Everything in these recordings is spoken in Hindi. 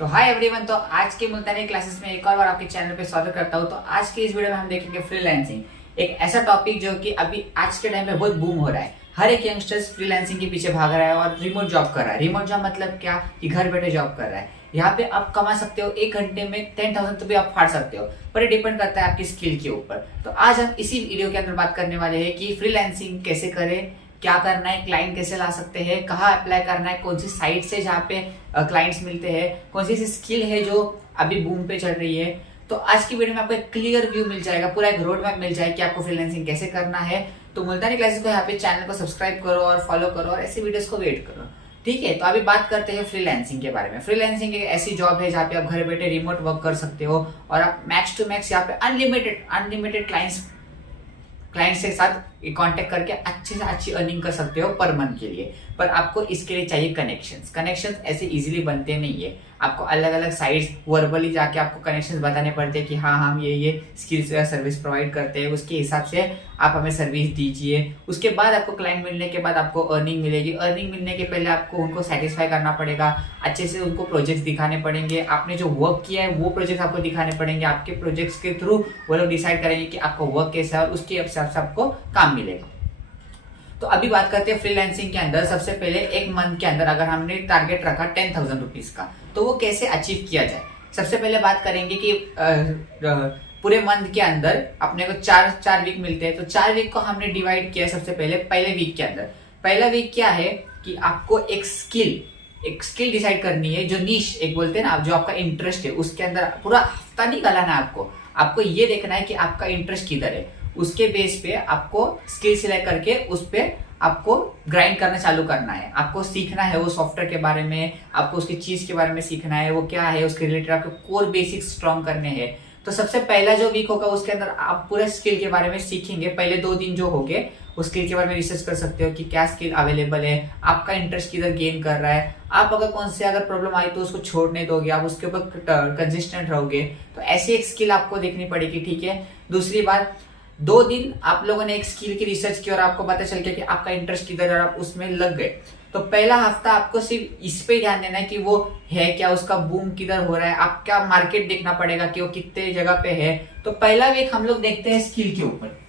तो हाय एवरीवन। तो आज के मुल्तानी क्लासेस में एक और बार आपके चैनल पे स्वागत करता हूँ। तो आज की इस वीडियो में हम देखेंगे फ्रीलांसिंग, एक ऐसा टॉपिक जो कि अभी आज के टाइम में बहुत बूम हो रहा है। हर एक यंगस्टर्स फ्रीलांसिंग के पीछे भाग रहा है और रिमोट जॉब कर रहा है। रिमोट जॉब मतलब क्या कि घर बैठे जॉब कर रहा है। यहाँ पे आप कमा सकते हो, एक घंटे में 10,000 तो भी आप फाड़ सकते हो, पर ये डिपेंड करता है आपकी स्किल के ऊपर। तो आज हम इसी वीडियो के अंदर बात करने वाले हैं कि फ्रीलांसिंग कैसे करें, क्या करना है, क्लाइंट कैसे ला सकते हैं, कहाँ अप्लाई करना है, कौन सी साइट से जहाँ पे क्लाइंट्स मिलते हैं, कौन सी ऐसी स्किल है जो अभी बूम पे चल रही है। तो आज की वीडियो में आपको एक क्लियर व्यू मिल जाएगा, पूरा एक रोड मैप मिल जाएगा कि आपको फ्रीलांसिंग कैसे करना है। तो मुल्तानी क्लासेस को यहाँ पे चैनल को सब्सक्राइब करो और फॉलो करो और ऐसी वीडियोस को वेट करो। ठीक है, तो अभी बात करते हैं फ्रीलांसिंग के बारे में। फ्रीलांसिंग एक ऐसी जॉब है जहाँ पे आप घर बैठे रिमोट वर्क कर सकते हो और आप मैक्स टू मैक्स यहाँ पे अनलिमिटेड क्लाइंट्स के साथ कांटेक्ट करके अच्छे से अच्छी अर्निंग कर सकते हो पर मंथ के लिए। पर आपको इसके लिए चाहिए कनेक्शंस ऐसे इजीली बनते नहीं है। आपको अलग अलग साइट्स वर्बली जाके आपको कनेक्शंस बताने पड़ते हैं कि हाँ हम ये स्किल्स या सर्विस प्रोवाइड करते हैं, उसके हिसाब से आप हमें सर्विस दीजिए। उसके बाद आपको क्लाइंट मिलने के बाद आपको अर्निंग मिलेगी। अर्निंग मिलने के पहले आपको उनको सेटिस्फाई करना पड़ेगा, अच्छे से उनको प्रोजेक्ट्स दिखाने पड़ेंगे। आपने जो वर्क किया है वो प्रोजेक्ट आपको दिखाने पड़ेंगे। आपके प्रोजेक्ट्स के थ्रू वो लोग डिसाइड करेंगे कि आपको वर्क कैसा है और उसके हिसाब से आपको काम मिलेगा। तो अभी बात करते हैं फ्रीलांसिंग के अंदर। सबसे पहले एक मंथ के अंदर अगर हमने टारगेट रखा 10,000 रुपीज का, तो वो कैसे अचीव किया जाए। सबसे पहले बात करेंगे कि पूरे मंथ के अंदर अपने को चार वीक मिलते हैं। तो 4 वीक को हमने डिवाइड किया। सबसे पहले वीक के अंदर पहला वीक क्या है कि आपको एक स्किल डिसाइड करनी है, जो नीश एक बोलते हैं ना, जो आपका इंटरेस्ट है उसके अंदर पूरा हफ्ता निकालना है। आपको ये देखना है कि आपका इंटरेस्ट किधर है। उसके बेस पे आपको स्किल सिलेक्ट करके उस पे आपको ग्राइंड करना चालू करना है। आपको सीखना है वो सॉफ्टवेयर के बारे में, आपको उसकी चीज के बारे में सीखना है, वो क्या है उसके रिलेटेड आपको कोर बेसिक्स स्ट्रॉन्ग करने हैं। तो सबसे पहला जो वीक होगा उसके अंदर आप पूरे स्किल के बारे में सीखेंगे। पहले 2 दिन जो होंगे उस स्किल के बारे में रिसर्च कर सकते हो कि क्या स्किल अवेलेबल है, आपका इंटरेस्ट किधर गेन कर रहा है। आप अगर प्रॉब्लम आई तो उसको छोड़ने दोगे, आप उसके ऊपर कंसिस्टेंट रहोगे। तो ऐसी एक स्किल आपको देखनी पड़ेगी। ठीक है, दूसरी बात, 2 दिन आप लोगों ने एक स्किल की रिसर्च की और आपको पता चल गया कि आपका इंटरेस्ट किधर है और आप उसमें लग गए। तो पहला हफ्ता आपको सिर्फ इस पे ध्यान देना है कि वो है क्या, उसका बूम किधर हो रहा है। आप क्या मार्केट देखना पड़ेगा कि वो कितने जगह पे है। तो पहला वीक हम लोग देखते हैं स्किल के ऊपर।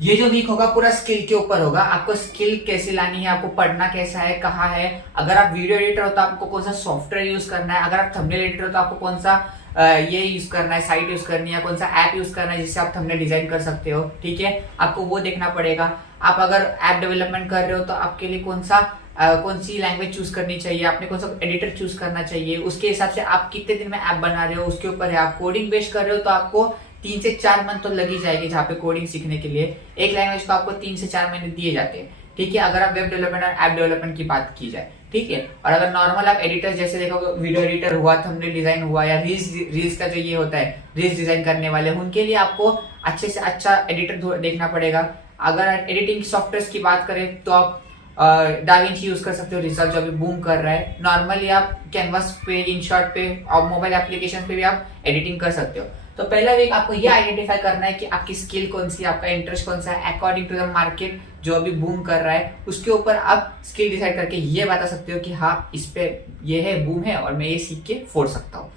ये जो वीक होगा पूरा स्किल के ऊपर होगा। आपको स्किल कैसे लानी है, आपको पढ़ना कैसा है, कहाँ है। अगर आप वीडियो एडिटर हो तो आपको कौन सा सॉफ्टवेयर यूज करना है। अगर आप थंबनेल एडिटर हो तो आपको कौन सा ये यूज करना है, साइट यूज करनी है, कौन सा ऐप यूज करना है जिससे आप थंबनेल डिजाइन कर सकते हो। ठीक है, आपको वो देखना पड़ेगा। आप अगर ऐप डेवलपमेंट कर रहे हो तो आपके लिए कौन सी लैंग्वेज चूज करनी चाहिए, आपने कौन सा एडिटर चूज करना चाहिए। उसके हिसाब से आप कितने दिन में ऐप बना रहे हो उसके ऊपर है। आप कोडिंग बेस्ड कर रहे हो तो आपको 3 से 4 मंथ तो लग ही जाएगी जहाँ पे कोडिंग सीखने के लिए। एक लैंग्वेज को आपको 3 से 4 महीने दिए जाते हैं। ठीक है, अगर आप वेब डेवलपमेंट और ऐप डेवलपमेंट की बात की जाए। ठीक है, और अगर नॉर्मल आप एडिटर जैसे देखोगे, वीडियो एडिटर हुआ, थंबनेल डिजाइन हुआ, या रील्स का जो ये होता है रील्स डिजाइन करने वाले, उनके लिए आपको अच्छे से अच्छा एडिटर देखना पड़ेगा। अगर एडिटिंग सॉफ्टवेयर की बात करें तो आप डाविंची यूज कर सकते हो, रिजल्ट जो अभी बूम कर रहा है। नॉर्मली आप कैनवास पे, इनशॉट पे और मोबाइल एप्लीकेशन पे भी आप एडिटिंग कर सकते हो। तो पहला वीक आपको ये आइडेंटिफाई करना है कि आपकी स्किल कौन सी है, आपका इंटरेस्ट कौन सा है। अकॉर्डिंग टू द मार्केट जो अभी बूम कर रहा है उसके ऊपर आप स्किल डिसाइड करके ये बता सकते हो कि हाँ इस पे ये है, बूम है और मैं ये सीख के फोड़ सकता हूँ।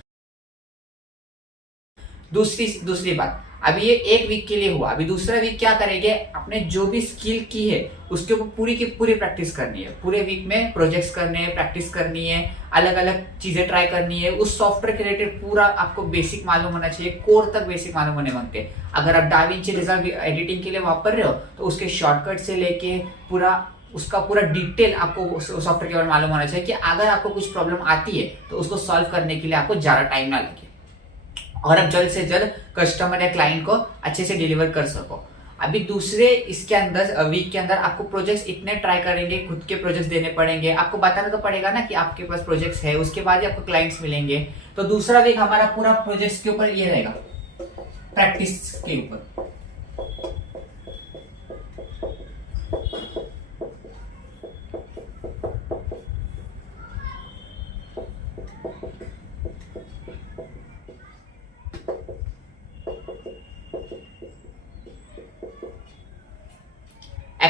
दूसरी बात, अभी ये एक वीक के लिए हुआ। अभी दूसरा वीक क्या करेंगे, अपने जो भी स्किल की है उसके ऊपर पूरी की पूरी प्रैक्टिस करनी है। पूरे वीक में प्रोजेक्ट्स करने हैं, प्रैक्टिस करनी है, अलग अलग चीजें ट्राई करनी है। उस सॉफ्टवेयर के रिलेटेड पूरा आपको बेसिक मालूम होना चाहिए, कोर तक बेसिक मालूम होने मांगते हैं। अगर आप डाविंची रिजल्ट एडिटिंग के लिए वापर रहे हो तो उसके शॉर्टकट से लेके उसका पूरा डिटेल आपको सॉफ्टवेयर के बारे में मालूम होना चाहिए कि अगर आपको कुछ प्रॉब्लम आती है तो उसको सॉल्व करने के लिए आपको ज्यादा टाइम ना लगे और आप जल्द से जल्द कस्टमर या क्लाइंट को अच्छे से डिलीवर कर सको। अभी दूसरे इसके अंदर वीक के अंदर आपको प्रोजेक्ट्स इतने ट्राई करेंगे, खुद के प्रोजेक्ट्स देने पड़ेंगे। आपको बताना तो पड़ेगा ना कि आपके पास प्रोजेक्ट्स है, उसके बाद ही आपको क्लाइंट्स मिलेंगे। तो दूसरा वीक हमारा पूरा प्रोजेक्ट्स के ऊपर ये रहेगा, प्रैक्टिस के ऊपर।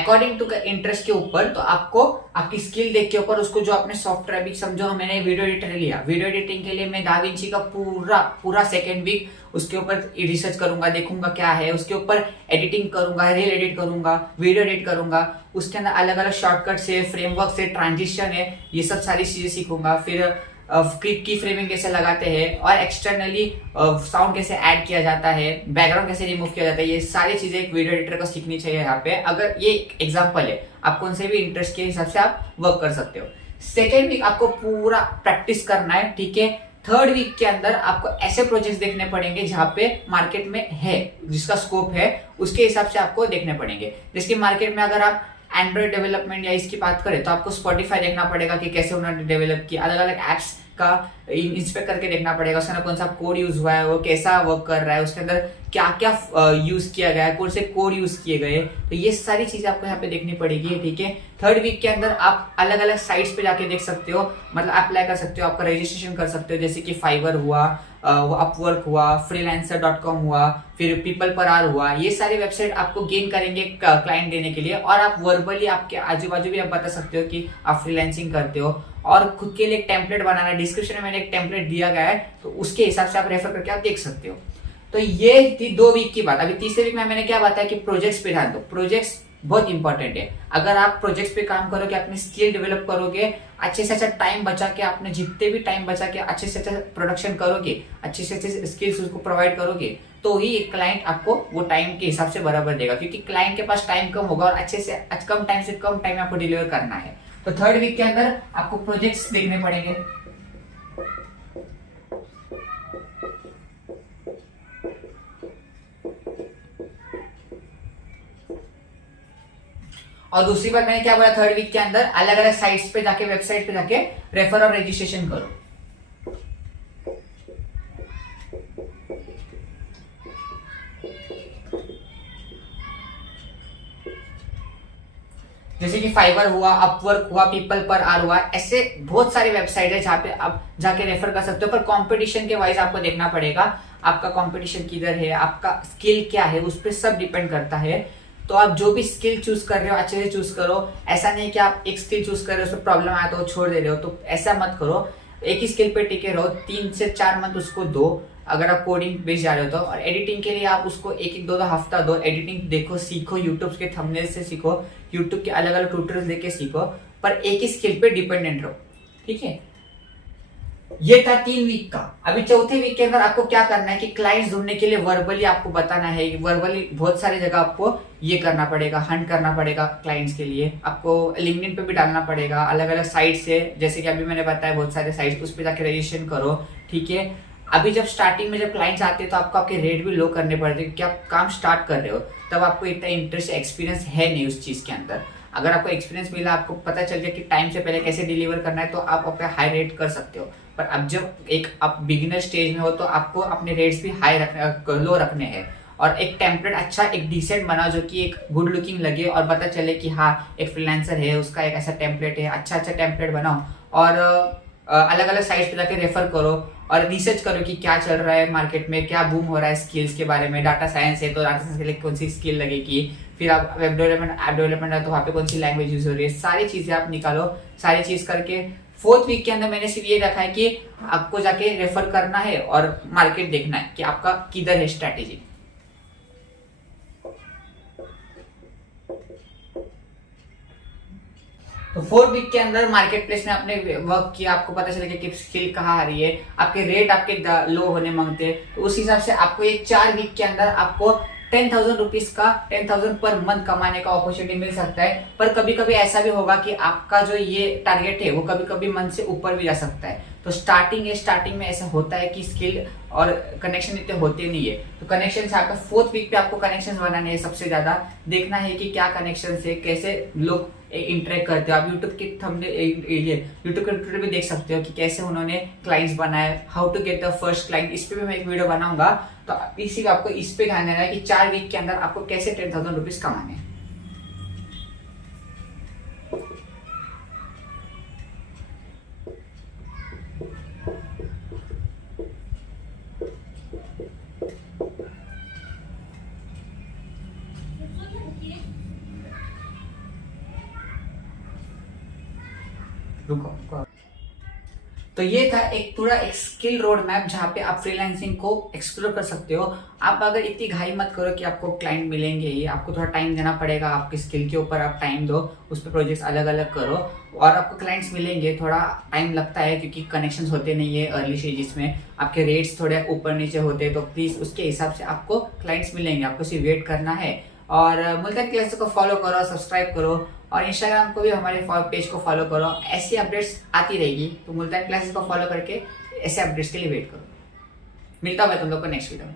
अकॉर्डिंग टू इंटरेस्ट के ऊपर, तो आपको आपकी स्किल देख के ऊपर उसको जो आपने सॉफ्टवेयर भी समझो, मैंने वीडियो एडिटर लिया, वीडियो एडिटिंग के लिए मैं दाविंची का पूरा सेकेंड वीक उसके ऊपर रिसर्च करूंगा, देखूंगा क्या है उसके ऊपर, एडिटिंग करूंगा, रील एडिट करूंगा, वीडियो एडिट करूंगा, उसके अंदर अलग अलग शॉर्टकट से, फ्रेमवर्क से, ट्रांजिशन है, ये सब सारी चीजें सीखूंगा। फिर की फ्रेमिंग कैसे लगाते हैं और एक्सटर्नली साउंड कैसे ऐड किया जाता है, बैकग्राउंड कैसे रिमूव किया जाता है, ये सारी चीजें एक वीडियो एडिटर को सीखनी चाहिए यहाँ पे। अगर ये एग्जांपल है, आप कौन से भी इंटरेस्ट के हिसाब से आप वर्क कर सकते हो। सेकेंड वीक आपको पूरा प्रैक्टिस करना है, ठीक है। थर्ड वीक के अंदर आपको ऐसे प्रोजेक्ट्स देखने पड़ेंगे जहां पे मार्केट में है, जिसका स्कोप है, उसके हिसाब से आपको देखने पड़ेंगे। जैसे मार्केट में अगर आप एंड्रॉइड डेवलपमेंट या इसकी बात करें तो आपको स्पॉटिफाई देखना पड़ेगा कि कैसे उन्होंने डेवलप किया, अलग अलग एप्स का इंस्पेक्ट करके देखना पड़ेगा, उसके अंदर कौन सा कोड यूज हुआ है, वो कैसा वर्क कर रहा है, उसके अंदर क्या क्या यूज किया गया है, कौन से कोड यूज किए गए, तो ये सारी चीजें आपको यहाँ पे देखनी पड़ेगी, ठीक है। थर्ड वीक के अंदर आप अलग अलग साइट्स पे जाके देख सकते हो, मतलब अप्लाई कर सकते हो, आपका रजिस्ट्रेशन कर सकते हो, जैसे कि फाइवर हुआ, वो अपवर्क हुआ, freelancer.com हुआ, फिर पीपल पर आर हुआ, ये सारे वेबसाइट आपको गेन करेंगे क्लाइंट देने के लिए। और आप वर्बली आपके आजू बाजू भी आप बता सकते हो कि आप फ्रीलांसिंग करते हो, और खुद के लिए एक टेम्पलेट बनाना, डिस्क्रिप्शन में मैंने एक टेम्पलेट दिया गया है, तो उसके हिसाब से आप रेफर करके आप देख सकते हो। तो ये थी 2 वीक की बात। अभी तीसरे वीक में मैंने क्या बताया कि प्रोजेक्ट्स पे ध्यान दो, प्रोजेक्ट्स बहुत इंपॉर्टेंट है। अगर आप प्रोजेक्ट्स पे काम करोगे, अपनी स्किल डेवलप करोगे, अच्छे से अच्छा टाइम बचा के, आपने जितने भी टाइम बचा के अच्छे से अच्छा प्रोडक्शन करोगे, अच्छे से अच्छे स्किल्स उसको प्रोवाइड करोगे, तो ही एक क्लाइंट आपको वो टाइम के हिसाब से बराबर देगा, क्योंकि क्लाइंट के पास टाइम कम होगा और अच्छे से कम टाइम में आपको डिलीवर करना है। तो थर्ड वीक के अंदर आपको प्रोजेक्ट्स देखने पड़ेंगे। और दूसरी बात मैंने क्या बोला, थर्ड वीक के अंदर अलग अलग साइट्स पे जाके, वेबसाइट पे जाके रेफर और रजिस्ट्रेशन करो। जैसे कि फाइवर हुआ, अपवर्क हुआ, पीपल पर आर हुआ, ऐसे बहुत सारी वेबसाइट है जहाँ पे आप जाके रेफर कर सकते हो। पर कंपटीशन के वाइज आपको देखना पड़ेगा, आपका कंपटीशन किधर है, आपका स्किल क्या है, उस पर सब डिपेंड करता है। तो आप जो भी स्किल चूज कर रहे हो अच्छे से चूज करो। ऐसा नहीं कि आप एक स्किल चूज कर रहे हो, उसमें प्रॉब्लम आया तो छोड़ दे रहे हो, तो ऐसा मत करो। एक ही स्किल पे टिके रहो, 3 से 4 मंथ उसको दो, अगर आप कोडिंग बेस जा रहे हो तो। और एडिटिंग के लिए आप उसको 1-2 हफ्ता दो, एडिटिंग देखो, सीखो, यूट्यूब के थंबनेल से सीखो, यूट्यूब के अलग अलग ट्यूटोरियल देख के सीखो, पर एक ही स्किल पे डिपेंडेंट रहो, ठीक है। ये था 3 वीक का। अभी चौथे वीक के अंदर आपको क्या करना है कि क्लाइंट्स ढूंढने के लिए वर्बली आपको बताना है, वर्बली बहुत सारी जगह आपको ये करना पड़ेगा, हंट करना पड़ेगा क्लाइंट्स के लिए। आपको लिंक्डइन पे भी डालना पड़ेगा, अलग अलग साइट से, जैसे कि अभी मैंने बताया बहुत सारे साइट, उस पर जाके रजिस्ट्रेशन करो, ठीक है। अभी जब स्टार्टिंग में जब क्लाइंट्स आते हैं तो आपको आपके रेट भी लो करने पड़ते हैं, क्योंकि आप काम स्टार्ट कर रहे हो, तब आपको इतना इंटरेस्ट एक्सपीरियंस है नहीं उस चीज के अंदर। अगर आपको एक्सपीरियंस मिला, आपको पता चल गया कि टाइम से पहले कैसे डिलीवर करना है, तो आप अपने हाई रेट कर सकते हो। पर अब जब एक आप बिगिनर स्टेज में हो तो आपको अपने रेट्स भी लो रखने हैं, और एक टेम्पलेट अच्छा, एक डिसेंट बनाओ जो कि एक गुड लुकिंग लगे और पता चले कि हाँ एक फ्रीलांसर है, उसका एक ऐसा टेम्पलेट है। अच्छा टेम्पलेट बनाओ और अलग अलग साइट्स पे जाके रेफर करो और रिसर्च करो कि क्या चल रहा है मार्केट में, क्या बूम हो रहा है स्किल्स के बारे में। डाटा साइंस है तो डाटा साइंस के लिए कौन सी स्किल लगेगी, फिर आप वेब डेवलपमेंट, ऐप डेवलपमेंट है तो वहाँ पे कौन सी लैंग्वेज यूज हो रही है, सारी चीजें आप निकालो, सारी चीज करके। फोर्थ वीक के अंदर मैंने सिर्फ ये रखा है कि आपको जाके रेफर करना है और मार्केट देखना है कि आपका किधर है स्ट्रैटेजी। तो 4 वीक के अंदर मार्केट प्लेस में आपने वर्क किया, आपको पता चलेगा कि स्किल कहाँ आ रही है, आपके रेट आपके लो होने मांगते हैं, तो उस हिसाब से आपको ये 4 वीक के अंदर आपको 10,000 रुपीज का 10,000 पर मंथ कमाने का अपॉर्चुनिटी मिल सकता है। पर कभी कभी ऐसा भी होगा कि आपका जो ये टारगेट है वो कभी कभी मंथ से ऊपर भी जा सकता है। तो स्टार्टिंग में ऐसा होता है कि स्किल और कनेक्शन इतने होते नहीं है, तो कनेक्शन आपका 4th वीक पे आपको कनेक्शन बनाने हैं। सबसे ज्यादा देखना है कि क्या कनेक्शन है, कैसे लोग इंटरेक्ट करते हो। आप यूट्यूब के यूट्यूब के ट्यूटोरियल भी देख सकते हो कि कैसे उन्होंने क्लाइंट्स बनाए, how to get the first client. इस पे भी मैं एक वीडियो बनाऊंगा, तो इसी का आपको इस पे ध्यान देना है कि 4 वीक के अंदर आपको कैसे 10,000 रुपीज कमाने हैं। रुको। तो ये था एक पूरा एक स्किल रोड मैप जहाँ पे आप फ्रीलांसिंग को एक्सप्लोर कर सकते हो। आप अगर इतनी घाई मत करो कि आपको क्लाइंट मिलेंगे ही, आपको थोड़ा टाइम देना पड़ेगा, आपकी स्किल के ऊपर आप टाइम दो, उस पर प्रोजेक्ट्स अलग अलग करो और आपको क्लाइंट्स मिलेंगे। थोड़ा टाइम लगता है क्योंकि कनेक्शंस होते नहीं है अर्ली स्टेजेस में, आपके रेट्स थोड़े ऊपर नीचे होते हैं, तो प्लीज उसके हिसाब से आपको क्लाइंट्स मिलेंगे, आपको सिर्फ वेट करना है। और मुल्तान क्लासेस को फॉलो करो, सब्सक्राइब करो और इंस्टाग्राम को भी हमारे पेज को फॉलो करो, ऐसी अपडेट्स आती रहेगी। तो मुल्तान क्लासेस को फॉलो करके ऐसे अपडेट्स के लिए वेट करो। मिलता हूँ मैं तुम लोग को नेक्स्ट वीडियो में।